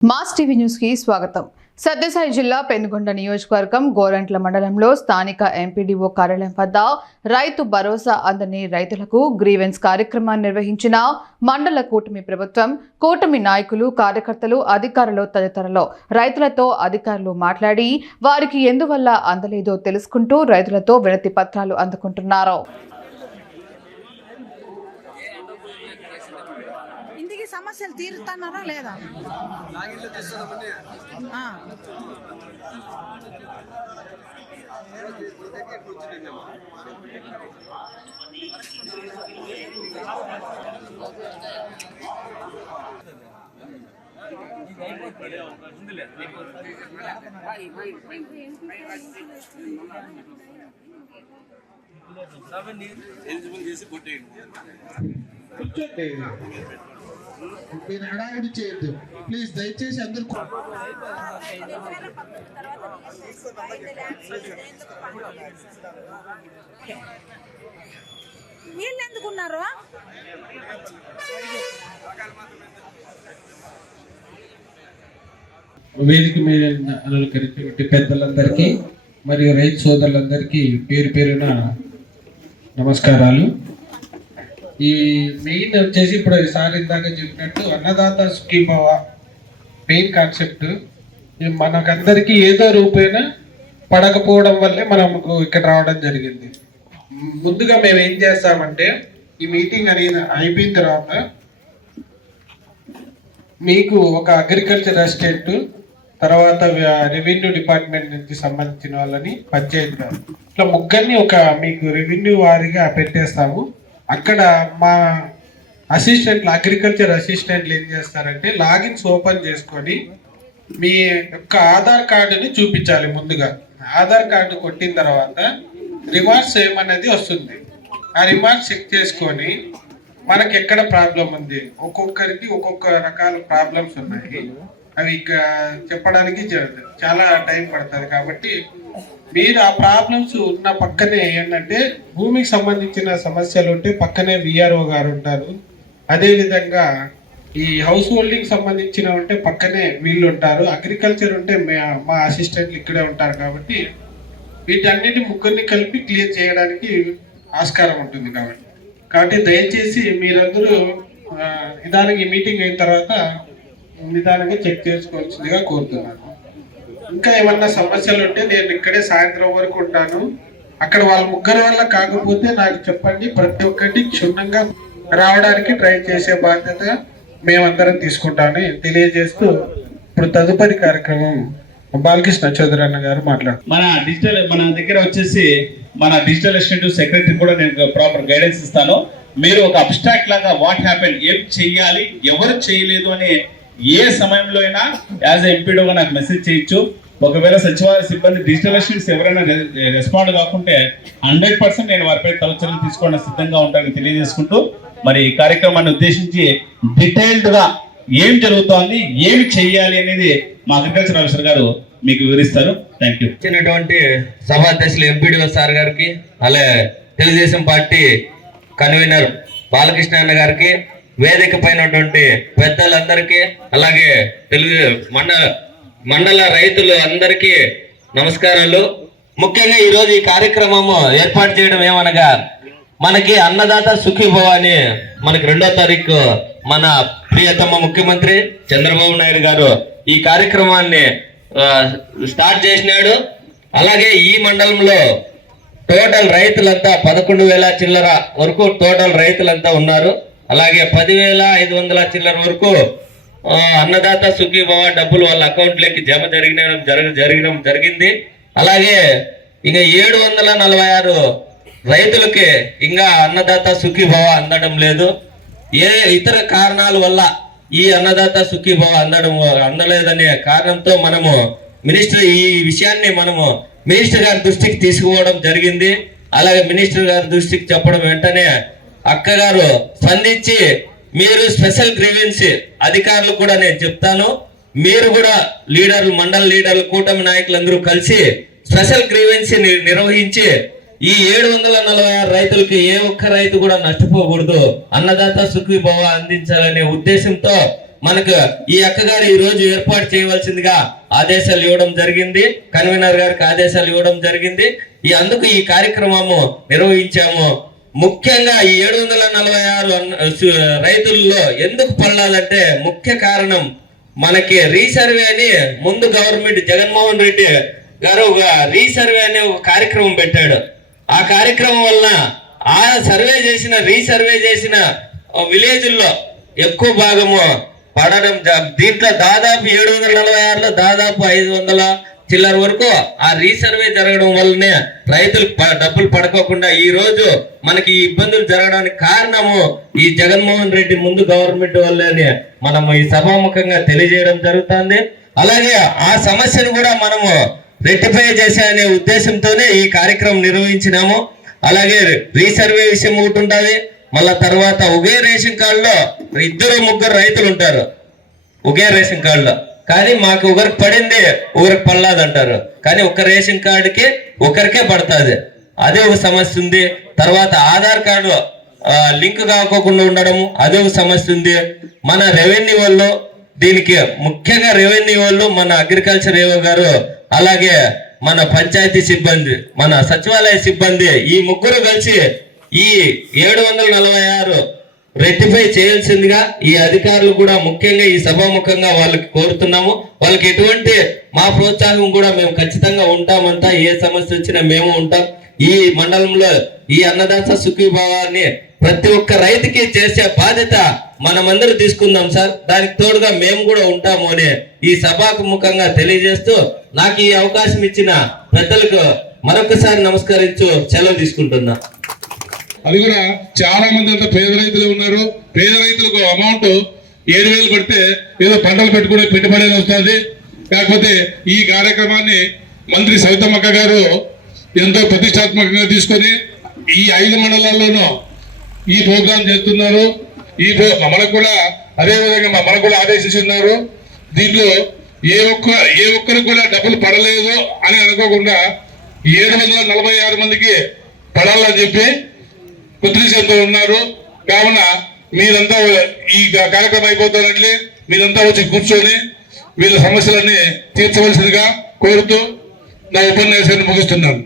Mass TV న్యూస్కి స్వాగతం. సత్యసాయి జిల్లా పెనుగొండ నియోజకవర్గం గోరంట్ల మండలంలో స్థానిక ఎంపీడీఓ కార్యాలయం వద్ద రైతు భరోసా అందని రైతులకు గ్రీవెన్స్ కార్యక్రమాన్ని నిర్వహించిన మండల కూటమి ప్రభుత్వం కూటమి నాయకులు కార్యకర్తలు అధికారులు తదితరులు రైతులతో అధికారులు మాట్లాడి వారికి ఎందువల్ల అందలేదో తెలుసుకుంటూ రైతులతో వినతి పత్రాలు అందుకుంటున్నారు. సమస్యలు తీరుతున్నారా లేదా ఆ. కూర్చోండి మీరు హడావిడి చేయొద్దు. ప్లీజ్ దయచేసి అందరూ వీళ్ళు ఎందుకున్నారు వేదిక మీద అలంకరించినటువంటి పెద్దలందరికీ మరియు రైతు సోదరులందరికీ పేరు పేరున నమస్కారాలు. ఈ మెయిన్ వచ్చేసి ఇప్పుడు సార్ ఇందాక చెప్పినట్టు అన్నదాత స్కీమ్ మెయిన్ కాన్సెప్ట్. మనకందరికీ ఏదో రూపేణా పడకపోవడం వల్లే మనకు ఇక్కడ రావడం జరిగింది. ముందుగా మేము ఏం చేస్తామంటే ఈ మీటింగ్ అనేది అయిపోయిన తర్వాత మీకు ఒక అగ్రికల్చర్ అసిస్టెంట్ తర్వాత రెవెన్యూ డిపార్ట్మెంట్ నుంచి సంబంధించిన వాళ్ళని పంచాయతీ ఇట్లా ముగ్గురిని ఒక మీకు రెవెన్యూ వారిగా పెట్టేస్తాము. అక్కడ మా అసిస్టెంట్లు అగ్రికల్చర్ అసిస్టెంట్లు ఏం చేస్తారంటే లాగిన్స్ ఓపెన్ చేసుకొని మీ యొక్క ఆధార్ కార్డుని చూపించాలి ముందుగా. ఆధార్ కార్డు కొట్టిన తర్వాత రిమార్క్స్ ఏమనేది వస్తుంది. ఆ రిమార్క్స్ చెక్ చేసుకొని మనకి ఎక్కడ ప్రాబ్లం ఉంది? ఒక్కొక్కరికి ఒక్కొక్క రకాల ప్రాబ్లమ్స్ ఉన్నాయి. అవి ఇక చెప్పడానికి చాలా టైం పడుతుంది కాబట్టి మీరు ఆ ప్రాబ్లమ్స్ ఉన్న పక్కనే ఏంటంటే భూమికి సంబంధించిన సమస్యలు ఉంటే పక్కనే విఆర్ఓ గారు ఉంటారు. అదేవిధంగా ఈ హౌస్ హోల్డింగ్ సంబంధించిన ఉంటే పక్కనే వీళ్ళు ఉంటారు. అగ్రికల్చర్ ఉంటే మా అసిస్టెంట్లు ఇక్కడే ఉంటారు కాబట్టి వీటన్నిటి ముగ్గురిని కలిపి క్లియర్ చేయడానికి ఆస్కారం ఉంటుంది కాబట్టి. కాబట్టి దయచేసి మీరందరూ నిదానికి మీటింగ్ అయిన తర్వాత నిదానంగా చెక్ చేసుకోవాల్సిందిగా కోరుతున్నాను. ఇంకా ఏమన్నా సమస్యలు ఉంటే నేను ఇక్కడే సాయంత్రం వరకు ఉంటాను. అక్కడ వాళ్ళ ముగ్గురు వల్ల కాకపోతే నాకు చెప్పండి ప్రతి ఒక్కటి క్షుణ్ణంగా రావడానికి ట్రై చేసే బాధ్యత మేమందరం తీసుకుంటాను. తెలియజేస్తూ ఇప్పుడు తదుపరి కార్యక్రమం బాలకృష్ణ చౌదరి అన్న గారు మాట్లాడు మన డిజిటల్ మన దగ్గర వచ్చేసి మన డిజిటల్ అసిస్టెంట్ సెక్రటరీ కూడా నేను ప్రాపర్ గైడెన్స్ ఇస్తాను. మీరు ఒక అబ్స్ట్రాక్ట్ లాగా వాట్ హ్యాపెన్ ఏం చెయ్యాలి ఎవరు చేయలేదు అని ఏ సమయంలో అయినా యాజ్ ఎంపీడోగా నాకు మెసేజ్ చేయొచ్చు. ఒకవేళ సచివాలయ సిబ్బంది డిజిటల్ అసిస్టెంట్స్ ఎవరైనా రెస్పాండ్ కాకుంటే హండ్రెడ్ పర్సెంట్ నేను వారిపై తలచర్యలు తీసుకోవడానికి సిద్ధంగా ఉంటానని తెలియజేసుకుంటూ మరి ఈ కార్యక్రమాన్ని ఉద్దేశించి డీటెయిల్డ్గా ఏం జరుగుతోంది ఏమి చెయ్యాలి అనేది మా అగ్రికల్చర్ ఆఫీసర్ గారు మీకు వివరిస్తారు. థ్యాంక్ యూ ఇచ్చినటువంటి సభాధ్యక్షులు ఎంపీడీఓ సార్ గారికి అలాగే తెలుగుదేశం పార్టీ కన్వీనర్ బాలకృష్ణ గారికి వేదిక పైనటువంటి పెద్దలందరికీ అలాగే తెలుగు మండల మండల రైతులు అందరికీ నమస్కారాలు. ముఖ్యంగా ఈరోజు ఈ కార్యక్రమము ఏర్పాటు చేయడం ఏమనగా మనకి అన్నదాత సుఖీభవ అని మనకి రెండో తారీఖు మన ప్రియతమ ముఖ్యమంత్రి చంద్రబాబు నాయుడు గారు ఈ కార్యక్రమాన్ని స్టార్ట్ చేసినాడు. అలాగే ఈ మండలంలో టోటల్ రైతులంతా పదకొండు వేల చిల్లర వరకు టోటల్ రైతులంతా ఉన్నారు. అలాగే పదివేల ఐదు వందల చిల్లర వరకు అన్నదాత సుఖీభవ డబ్బులు వాళ్ళ అకౌంట్లోకి జమ జరిగిన జరగ జరగడం జరిగింది. అలాగే ఇంకా ఏడు వందల నలభై ఆరు రైతులకి ఇంకా అన్నదాత సుఖీభవ అందడం లేదు. ఏ ఇతర కారణాల వల్ల ఈ అన్నదాత సుఖీభవ అందడం అందలేదనే కారణంతో మనము మినిస్టర్ ఈ విషయాన్ని మనము మినిస్టర్ గారి దృష్టికి తీసుకోవడం జరిగింది. అలాగే మినిస్టర్ గారి దృష్టికి చెప్పడం వెంటనే అక్కగారు స్పందించి మీరు స్పెషల్ గ్రీవెన్స్ అధికారులు కూడా నేను చెప్తాను. మీరు కూడా లీడర్లు మండల లీడర్లు కూటమి నాయకులందరూ కలిసి స్పెషల్ గ్రీవెన్స్ నిర్వహించి ఈ ఏడు వందల నలభై ఆరు రైతులకి ఏ ఒక్క రైతు కూడా నష్టపోకూడదు. అన్నదాత సుఖీభవ అందించాలనే ఉద్దేశంతో మనకు ఈ అక్కగారు ఈ రోజు ఏర్పాటు చేయవలసిందిగా ఆదేశాలు ఇవ్వడం జరిగింది. కన్వీనర్ గారికి ఆదేశాలు ఇవ్వడం జరిగింది. ఈ అందుకు ఈ కార్యక్రమము నిర్వహించాము. ముఖ్యంగా ఈ ఏడు వందల నలభై ఆరు రైతుల్లో ఎందుకు పల్లాలంటే ముఖ్య కారణం మనకి రీసర్వే అని ముందు గవర్నమెంట్ జగన్మోహన్ రెడ్డి గారు ఒక రీసర్వే అనే ఒక కార్యక్రమం పెట్టాడు. ఆ కార్యక్రమం వలన ఆ సర్వే చేసిన రీసర్వే చేసిన విలేజ్ల్లో ఎక్కువ భాగము పడడం దీంట్లో దాదాపు ఏడు వందల నలభై ఆరులో దాదాపు ఐదు వందల చిల్లర వరకు ఆ రీసర్వే జరగడం వల్లనే రైతులు ప- డబ్బులు పడుకోకుండా ఈ రోజు మనకి ఈ ఇబ్బందులు జరగడానికి కారణము ఈ జగన్మోహన్ రెడ్డి ముందు గవర్నమెంట్ వల్లనే మనం ఈ సభాముఖంగా తెలియజేయడం జరుగుతుంది. అలాగే ఆ సమస్యను కూడా మనము రెక్టిఫై చేసే అనే ఉద్దేశంతోనే ఈ కార్యక్రమం నిర్వహించినాము. అలాగే రీసర్వే విషయం ఒకటి ఉంటుంది. మళ్ళా తర్వాత ఒకే రేషన్ కార్డులో ఇద్దరు ముగ్గురు రైతులు ఉంటారు. ఒకే రేషన్ కార్డులో. కానీ మాకు ఒకరికి పడింది ఒకరికి పడలేదు అంటారు. కానీ ఒక రేషన్ కార్డుకి ఒకరికే పడుతుంది. అదే ఒక సమస్య ఉంది. తర్వాత ఆధార్ కార్డు లింక్ కాకోకుండా ఉండడం అదే ఒక సమస్య ఉంది. మన రెవెన్యూ వాళ్ళు దీనికి ముఖ్యంగా రెవెన్యూ వాళ్ళు మన అగ్రికల్చర్ ఏవో గారు అలాగే మన పంచాయతీ సిబ్బంది మన సచివాలయ సిబ్బంది ఈ ముగ్గురు కలిసి ఈ ఏడు వందల నలభై ఆరు రెక్టిఫై చేయాల్సిందిగా ఈ అధికారులు కూడా ముఖ్యంగా ఈ సభాముఖంగా వాళ్ళకి కోరుతున్నాము. వాళ్ళకి ఎటువంటి మా ప్రోత్సాహం కూడా మేము ఖచ్చితంగా ఉంటామంతా ఏ సమస్య వచ్చినా మేము ఉంటాం. ఈ మండలంలో ఈ అన్నదాత సుఖీభావాన్ని ప్రతి ఒక్క రైతుకి చేసే బాధ్యత మనమందరూ తీసుకుందాం సార్. దానికి తోడుగా మేము కూడా ఉంటాము అని ఈ సభకు ముఖంగా తెలియజేస్తూ నాకు ఈ అవకాశం ఇచ్చిన పెద్దలకు మరొకసారి నమస్కరించు సెలవు తీసుకుంటున్నా. అది కూడా చాలా మంది అంతా పేద రైతులు ఉన్నారు. పేద రైతులకు అమౌంట్ ఏడు వేలు పడితే ఏదో పంటలు పెట్టుకునే పెట్టుబడి అనేది వస్తుంది. కాకపోతే ఈ కార్యక్రమాన్ని మంత్రి సవితమ్మక్క గారు ఎంతో ప్రతిష్టాత్మకంగా తీసుకొని ఈ ఐదు మండలాల్లోనూ ఈ ప్రోగ్రాం చేస్తున్నారు. ఈ ప్రో- మనకు కూడా అదేవిధంగా మమ్మల్ని మనకు కూడా ఆదేశిస్తున్నారు దీంట్లో ఏ ఒక్క ఏ ఒక్కరికి కూడా డబ్బులు పడలేదు అని అనుకోకుండా ఏడు వందల నలభై ఆరు మందికి పడాలని చెప్పి ఉద్దేశంతో ఉన్నారు. కావున మీరంతా ఈ కార్యక్రమం అయిపోతున్నట్లే మీరంతా వచ్చి కూర్చొని వీళ్ళ సమస్యలన్నీ తీర్చవలసిందిగా కోరుతూ నా ఉపన్యాసాన్ని ముగిస్తున్నాను.